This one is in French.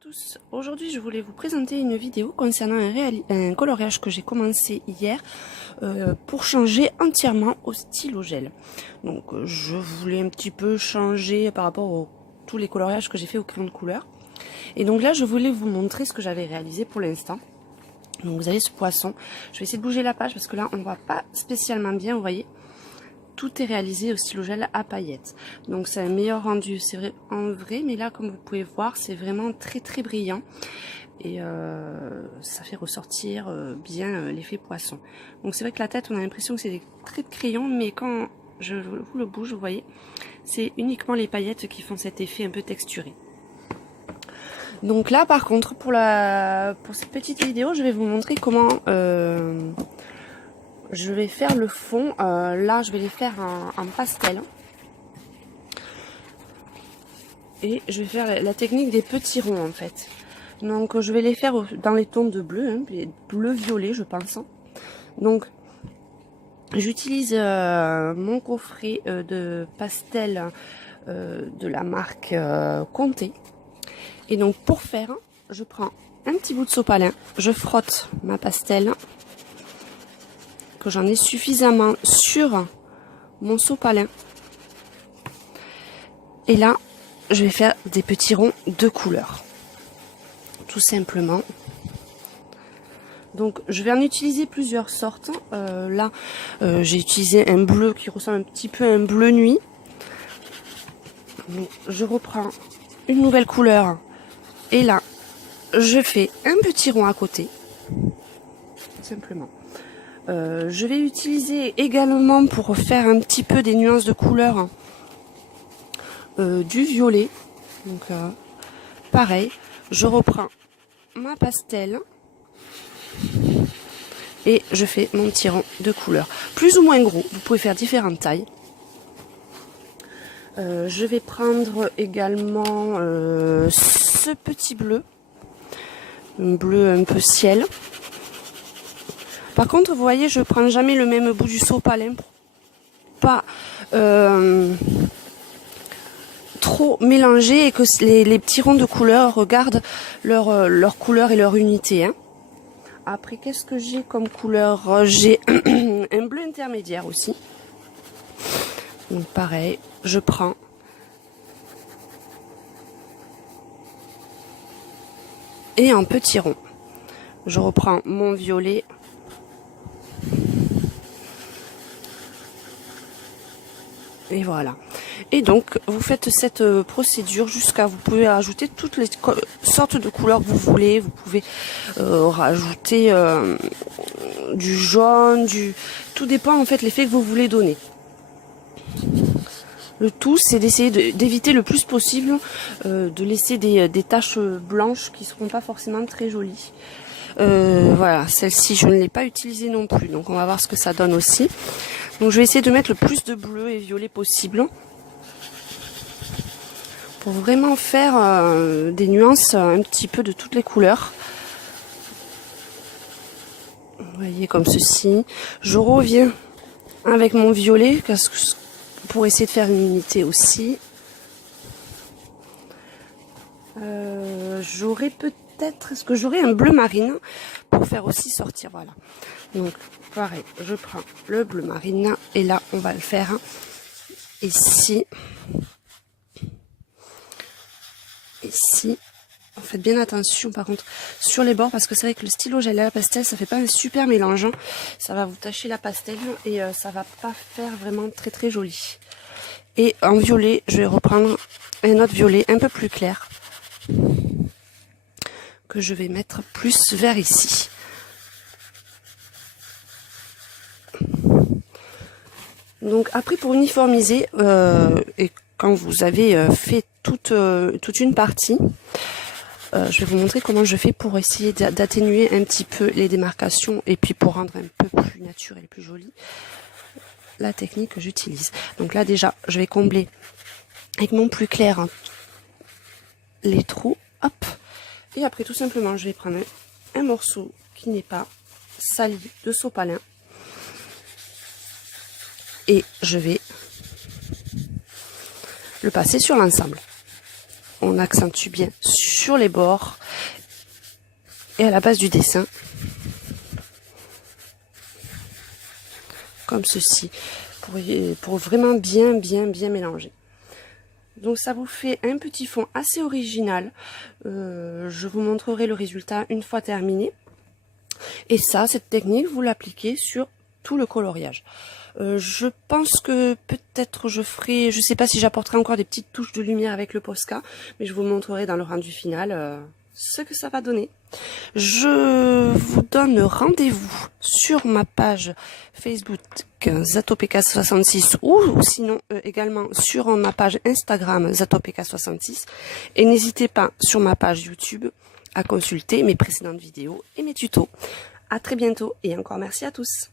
Tous, aujourd'hui je voulais vous présenter une vidéo concernant un coloriage que j'ai commencé hier pour changer entièrement au stylo gel. Donc je voulais un petit peu changer par rapport à tous les coloriages que j'ai fait au crayon de couleur. Et donc là je voulais vous montrer ce que j'avais réalisé pour l'instant. Donc vous avez ce poisson, je vais essayer de bouger la page parce que là on ne voit pas spécialement bien, vous voyez. Tout est réalisé au stylo gel à paillettes. Donc c'est un meilleur rendu, c'est vrai en vrai, mais là comme vous pouvez voir, c'est vraiment très très brillant. Et ça fait ressortir bien l'effet poisson. Donc c'est vrai que la tête, on a l'impression que c'est des traits de crayon, mais quand je vous le bouge, vous voyez, c'est uniquement les paillettes qui font cet effet un peu texturé. Donc là par contre, pour cette petite vidéo, je vais vous montrer comment... je vais faire le fond, là je vais les faire en pastel. Et je vais faire la technique des petits ronds en fait. Donc je vais les faire dans les tons de bleu, hein, bleu-violet je pense. Donc j'utilise mon coffret de pastel de la marque Comté. Et donc pour faire, je prends un petit bout de sopalin, je frotte ma pastel. Que j'en ai suffisamment sur mon sopalin. Et là, je vais faire des petits ronds de couleur. Tout simplement. Donc, je vais en utiliser plusieurs sortes. Là, j'ai utilisé un bleu qui ressemble un petit peu à un bleu nuit. Donc, je reprends une nouvelle couleur. Et là, je fais un petit rond à côté. Tout simplement. Je vais utiliser également pour faire un petit peu des nuances de couleur du violet. Donc pareil, je reprends ma pastel et je fais mon petit rond de couleur. Plus ou moins gros, vous pouvez faire différentes tailles. Je vais prendre également ce petit bleu, un bleu un peu ciel. Par contre, vous voyez, je prends jamais le même bout du sopalin pour pas trop mélanger et que les petits ronds de couleur regardent leur couleur et leur unité. Hein. Après, qu'est-ce que j'ai comme couleur? J'ai un bleu intermédiaire aussi. Donc pareil, je prends et en petit rond. Je reprends mon violet. Et voilà. Et donc, vous faites cette procédure jusqu'à... Vous pouvez rajouter toutes les sortes de couleurs que vous voulez. Vous pouvez rajouter du jaune, tout dépend en fait l'effet que vous voulez donner. Le tout, c'est d'essayer d'éviter le plus possible de laisser des taches blanches qui ne seront pas forcément très jolies. Voilà, celle-ci, je ne l'ai pas utilisée non plus. Donc, on va voir ce que ça donne aussi. Donc je vais essayer de mettre le plus de bleu et violet possible pour vraiment faire des nuances un petit peu de toutes les couleurs. Vous voyez comme ceci. Je reviens avec mon violet pour essayer de faire une unité aussi. J'aurai peut-être, est-ce que j'aurai un bleu marine pour faire aussi sortir, voilà. Donc pareil, je prends le bleu marine et là on va le faire ici. Ici, faites bien attention par contre sur les bords parce que c'est vrai que le stylo gel et la pastel ça fait pas un super mélange. Ça va vous tacher la pastel et ça va pas faire vraiment très très joli. Et en violet, je vais reprendre un autre violet un peu plus clair que je vais mettre plus vers ici. Donc après pour uniformiser et quand vous avez fait toute une partie, je vais vous montrer comment je fais pour essayer d'atténuer un petit peu les démarcations et puis pour rendre un peu plus naturel, plus joli la technique que j'utilise. Donc là déjà je vais combler avec mon plus clair les trous, hop, et après tout simplement je vais prendre un morceau qui n'est pas sali de sopalin. Et je vais le passer sur l'ensemble. on accentue bien sur les bords et à la base du dessin, comme ceci, pour vraiment bien mélanger. Donc ça vous fait un petit fond assez original. Je vous montrerai le résultat une fois terminé. Et ça, cette technique, vous l'appliquez sur tout le coloriage. Je pense que peut-être je ferai, je sais pas si j'apporterai encore des petites touches de lumière avec le Posca, mais je vous montrerai dans le rendu final ce que ça va donner. Je vous donne rendez-vous sur ma page Facebook Zatopk66 ou sinon également sur ma page Instagram Zatopk66, et n'hésitez pas sur ma page YouTube à consulter mes précédentes vidéos et mes tutos. À très bientôt et encore merci à tous.